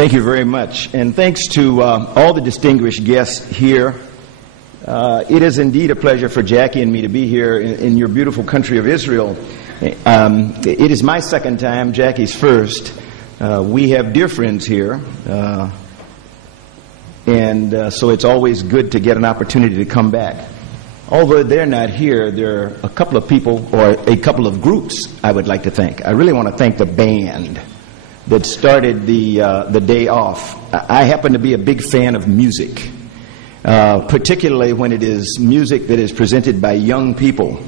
Thank you very much. And thanks to all the distinguished guests here. It is indeed a pleasure for Jackie and me to be here in your beautiful country of Israel. It is my second time, Jackie's first. We have dear friends here. So it's always good to get an opportunity to come back. Although they're not here, there are a couple of people or a couple of groups I would like to thank. I really want to thank the band that started the day off. I happen to be a big fan of music, particularly when it is music that is presented by young people.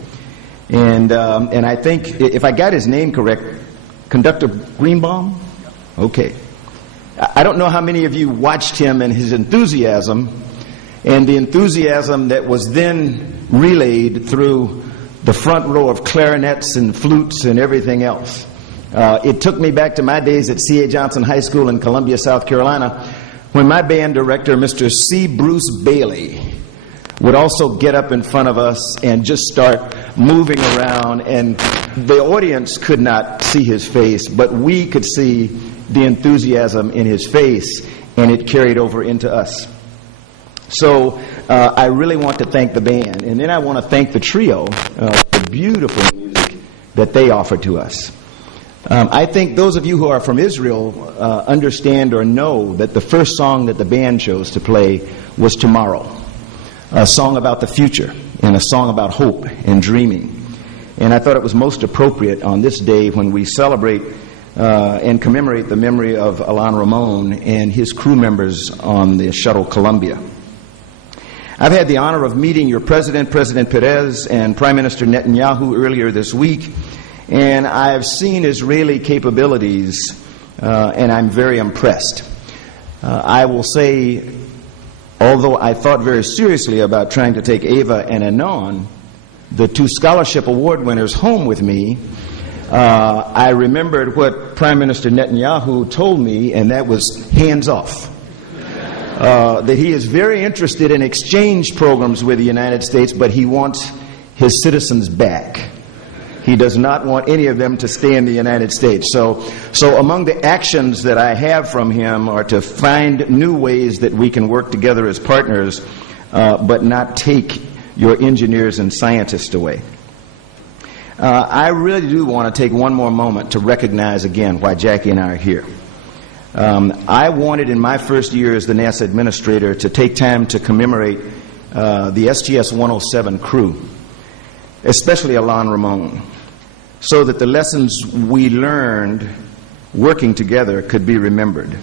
And I think, if I got his name correct, Conductor Greenbaum? Okay. I don't know how many of you watched him and his enthusiasm, and the enthusiasm that was then relayed through the front row of clarinets and flutes and everything else. It took me back to my days at C.A. Johnson High School in Columbia, South Carolina, when my band director, Mr. C. Bruce Bailey, would also get up in front of us and just start moving around, and the audience could not see his face, but we could see the enthusiasm in his face, and it carried over into us. So I really want to thank the band, and then I want to thank the trio for the beautiful music that they offered to us. I think those of you who are from Israel understand or know that the first song that the band chose to play was Tomorrow, a song about the future and a song about hope and dreaming. And I thought it was most appropriate on this day when we celebrate and commemorate the memory of Alain Ramon and his crew members on the shuttle Columbia. I've had the honor of meeting your president, President Perez, and Prime Minister Netanyahu earlier this week, and I've seen Israeli capabilities, and I'm very impressed. I will say, although I thought very seriously about trying to take Ava and Anon, the two scholarship award winners, home with me, I remembered what Prime Minister Netanyahu told me, and that was hands off. That he is very interested in exchange programs with the United States, but he wants his citizens back. He does not want any of them to stay in the United States. So among the actions that I have from him are to find new ways that we can work together as partners, but not take your engineers and scientists away. I really do want to take one more moment to recognize again why Jackie and I are here. I wanted in my first year as the NASA administrator to take time to commemorate the STS-107 crew, especially Alain Ramon, so that the lessons we learned working together could be remembered.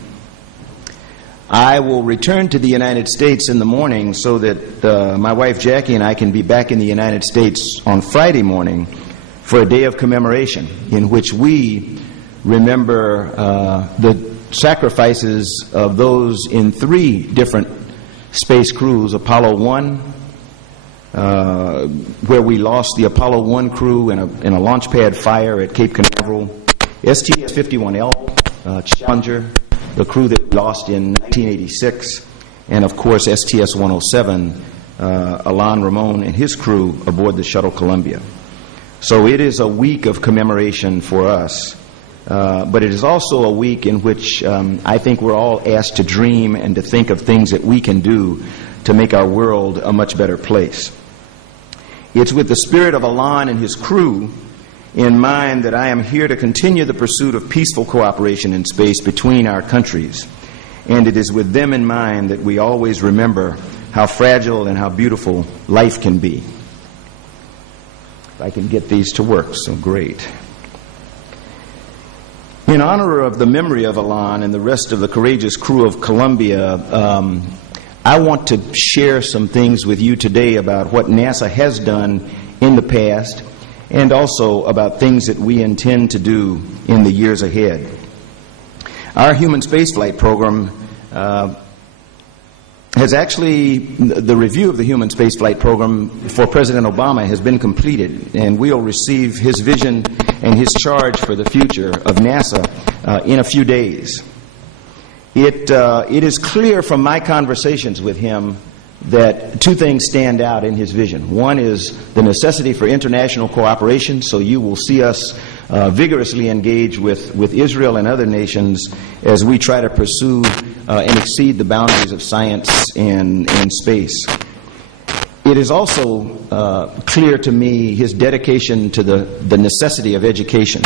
I will return to the United States in the morning so that my wife Jackie and I can be back in the United States on Friday morning for a day of commemoration in which we remember the sacrifices of those in 3 different space crews, Apollo 1, where we lost the Apollo 1 crew in a launch pad fire at Cape Canaveral, STS-51L, Challenger, the crew that we lost in 1986, and of course STS-107, Alain Ramon and his crew aboard the shuttle Columbia. So it is a week of commemoration for us, but it is also a week in which I think we're all asked to dream and to think of things that we can do to make our world a much better place. It's with the spirit of Alain and his crew in mind that I am here to continue the pursuit of peaceful cooperation in space between our countries. And it is with them in mind that we always remember how fragile and how beautiful life can be. If I can get these to work, so great. In honor of the memory of Alain and the rest of the courageous crew of Columbia, I want to share some things with you today about what NASA has done in the past and also about things that we intend to do in the years ahead. Our human spaceflight program has actually, the review of the human spaceflight program for President Obama has been completed, and we'll receive his vision and his charge for the future of NASA in a few days. It is clear from my conversations with him that two things stand out in his vision. One is the necessity for international cooperation, so you will see us vigorously engage with Israel and other nations as we try to pursue and exceed the boundaries of science and space. It is also clear to me his dedication to the necessity of education,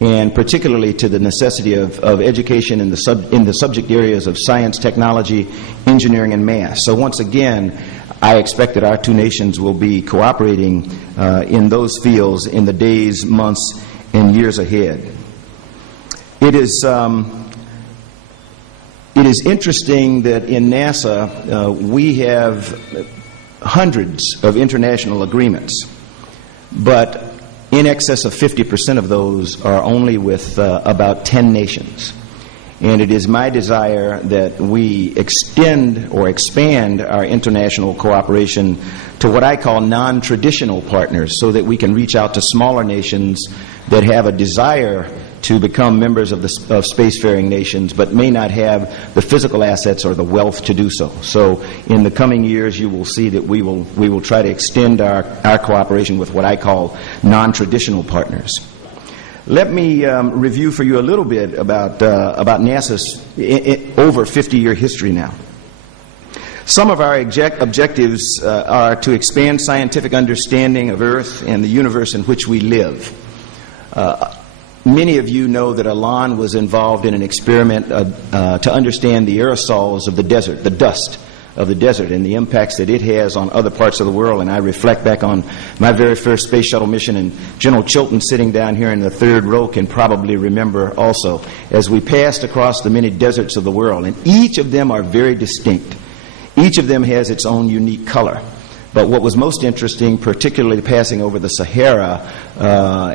and particularly to the necessity of education in the subject areas of science, technology, engineering, and math. So once again, I expect that our two nations will be cooperating in those fields in the days, months, and years ahead. It is interesting that in NASA we have hundreds of international agreements, but in excess of 50% of those are only with about 10 nations. And it is my desire that we extend or expand our international cooperation to what I call non-traditional partners, so that we can reach out to smaller nations that have a desire to become members of spacefaring nations, but may not have the physical assets or the wealth to do so. So in the coming years, you will see that we will try to extend our cooperation with what I call non-traditional partners. Let me review for you a little bit about NASA's over 50-year history now. Some of our objectives are to expand scientific understanding of Earth and the universe in which we live. Many of you know that Alon was involved in an experiment to understand the aerosols of the desert, the dust of the desert, and the impacts that it has on other parts of the world. And I reflect back on my very first space shuttle mission, and General Chilton, sitting down here in the third row, can probably remember also, as we passed across the many deserts of the world. And each of them are very distinct. Each of them has its own unique color. But what was most interesting, particularly passing over the Sahara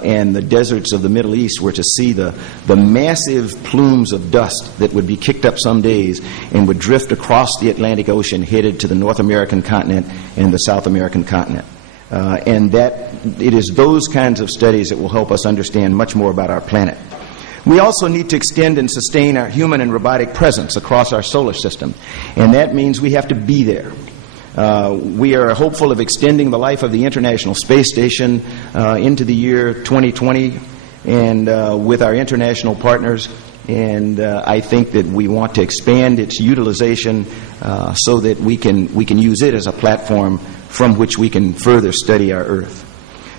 and the deserts of the Middle East, were to see the massive plumes of dust that would be kicked up some days and would drift across the Atlantic Ocean, headed to the North American continent and the South American continent. And that it is those kinds of studies that will help us understand much more about our planet. We also need to extend and sustain our human and robotic presence across our solar system, and that means we have to be there. We are hopeful of extending the life of the International Space Station into the year 2020 and with our international partners, and I think that we want to expand its utilization so that we can use it as a platform from which we can further study our Earth.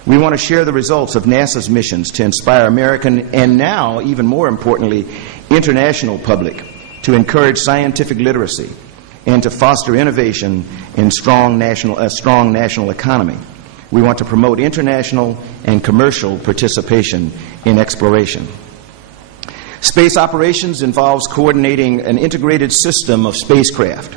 We want to share the results of NASA's missions to inspire American and now, even more importantly, international public to encourage scientific literacy and to foster innovation and a strong national economy. We want to promote international and commercial participation in exploration. Space operations involves coordinating an integrated system of spacecraft,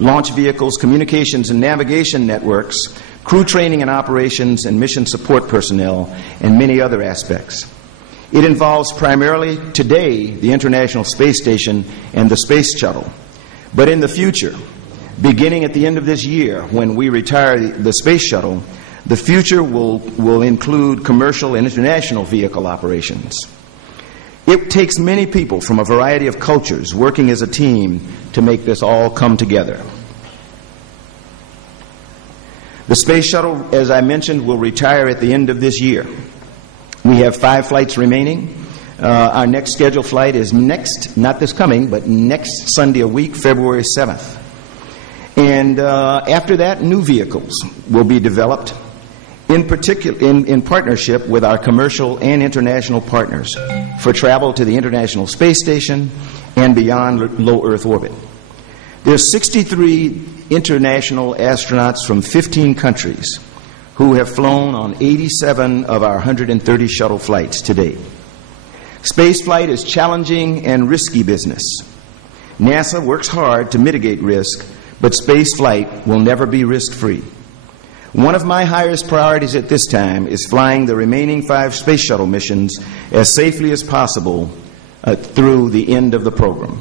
launch vehicles, communications and navigation networks, crew training and operations, and mission support personnel, and many other aspects. It involves primarily today the International Space Station and the Space Shuttle. But in the future, beginning at the end of this year, when we retire the Space Shuttle, the future will include commercial and international vehicle operations. It takes many people from a variety of cultures working as a team to make this all come together. The Space Shuttle, as I mentioned, will retire at the end of this year. We have 5 flights remaining. Our next scheduled flight is not this coming, but next Sunday a week, February 7th. And after that, new vehicles will be developed, in partnership with our commercial and international partners for travel to the International Space Station and beyond low Earth orbit. There's 63 international astronauts from 15 countries who have flown on 87 of our 130 shuttle flights to date. Spaceflight is challenging and risky business. NASA works hard to mitigate risk, but spaceflight will never be risk-free. One of my highest priorities at this time is flying the remaining 5 space shuttle missions as safely as possible through the end of the program.